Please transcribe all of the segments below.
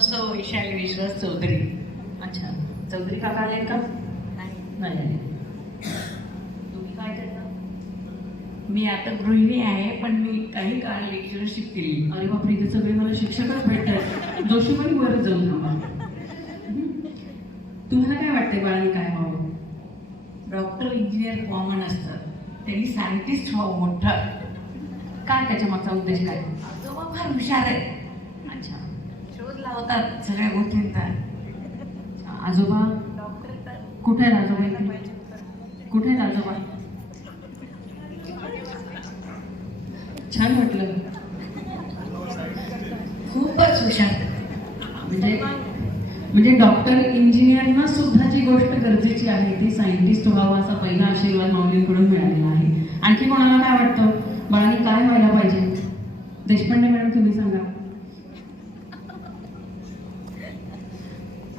So Vaishali विश्वास चौधरी. अच्छा, चौधरी काका आले का? नाही आले. तुम्ही काय करता? मी आता गृहिणी आहे, पण मी काही काळ लेक्चरशिप केली. अरे बापरे, इथे सगळे मला शिक्षकच भेटतात. जोशीमणी वर जाऊन थांबा. तुम्हाला काय वाटतंय बाळाने काय व्हावं? डॉक्टर इंजिनियर कॉमन असतात, त्यांनी सायंटिस्ट व्हावं मोठा. काय त्याच्या मागचा उद्देश काय? आजोबा फार हुशार आहे, अच्छा, शोध लावतात सगळ्या गोष्टींचा. आजोबा डॉक्टर कुठे आहेत? आजोबा इथे? कुठे आहेत आजोबा? छान म्हटलं, खूपच हुशार. म्हणजे डॉक्टर इंजिनियरना सुद्धा जी गोष्ट गरजेची आहे ती सायंटिस्ट व्हावं असा पहिला आशीर्वाद माऊलींकडून मिळालेला आहे. आणखी कोणाला काय वाटतं बाळाने काय व्हायला पाहिजे? देशपांडे मॅडम तुम्ही सांगा.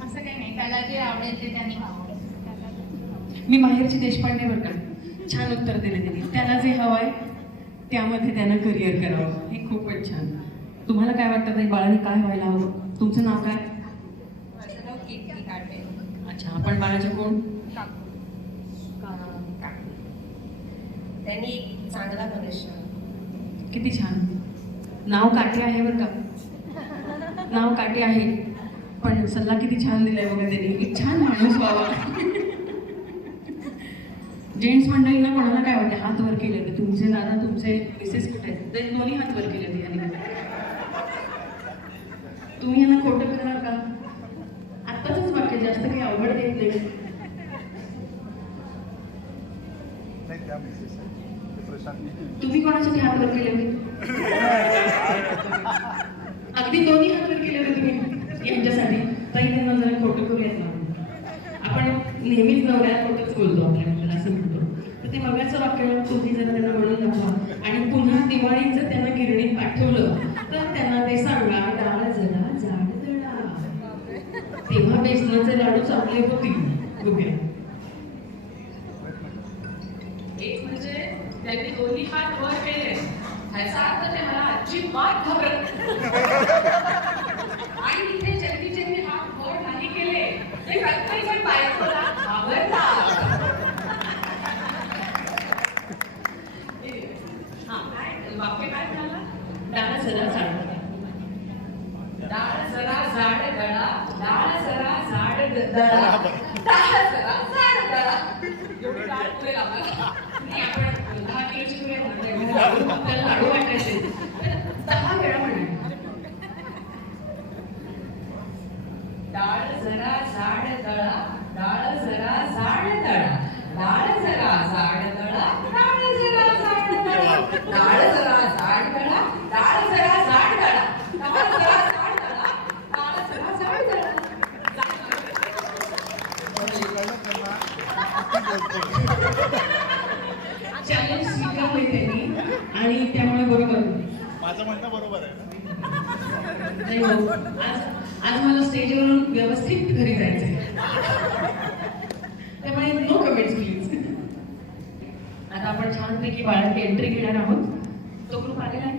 असं काही नाही, त्याला जे आवडेल ते त्यांनी व्हावं. मी माहेरची देशपांडे बरं का, छान उत्तर दिले त्यांनी. त्याला जे हवंय त्यामध्ये त्यानं करिअर करावं, हे खूपच छान. तुम्हाला काय वाटतं ताई बाळाने काय व्हायला हवं? तुमचं नाव काय? माझं नाव कीर्ती काटे. अच्छा, आपण बाळाच्या कोण? त्यांनी एक चांगला मनुष्य. किती छान नाव. काटे आहे बरं का, नाव काटे आहे, पण सल्ला किती छान दिलाय बघा त्यांनी. एक छान माणूस व्हावा. जेंट्स मंडळींना कोणाला काय वाटतं? हात वर केले तर तुमचे दादा तुमचे मिसेस कुठे आहेत? ते दोन्ही हात वर केले ते यांनी. तुम्ही यांना खोटं करणार का? आत्ताच वाक्य, जास्त काही अवघड देत नाही. तुम्ही कोणासाठी हात वर केले होते? अगदी दोन्ही हात वर केले होते तुम्ही यांच्यासाठी. ताई त्यांना जरा खोटं करूयात ना. आपण नेहमीच नवऱ्याला खोटंच बोलतो आपल्याला, असं म्हणतो. तर ते मगाचं वाक्य तुम्ही जर त्यांना म्हणून दाखवा आणि पुन्हा दिवाळीत जर त्यांना गिरणीत पाठवलं तर त्यांना ते सांगा, डाळ जरा जाड दळा. तेव्हा बेसनाचे लाडू चांगले होतील. बघूया. एक म्हणजे त्यांनी दोन्ही हात वर केले, ह्याचा अर्थ ते मला अजिबात घाबरत आणि इथे ज्यांनी हात वर नाही केले ते प्रत्येक जण बायकोला घाबरतात. हा, काय वाक्य काय झालं? डाळ जरा जाड दळा. डाळ जरा जाड गळा, डाळ जरा जाड दळा, डाळ जरा जाड गळा. एवढी डाळ पुढे लावला. नाही, आपण 10 किलोची पुऱ्या म्हणतोय. आपल्याला लाडू वाटायचे 10 वेळा म्हणाले. डाळ जरा जाड दळा, डाळ जरा जाड दळा, डाळ जरा जाड दळा, डाळ जरा जाड दळा, डाळ जरा जाड दळा, डाळ जरा जाड दळा, डाळ जरा जाड दळा, डाळ जरा जाड दळा. चॅलेंज स्वीकारले त्यांनी आणि त्यामुळे बरोबर. माझं म्हणणं बरोबर आहे. नाही हो, आज मला स्टेजवरून व्यवस्थित घरी जायचंय. त्यामुळे नो कमेंट्स प्लीज. आता आपण छानपैकी बाळाची एंट्री घेणार आहोत. तो ग्रुप आलेला आहे.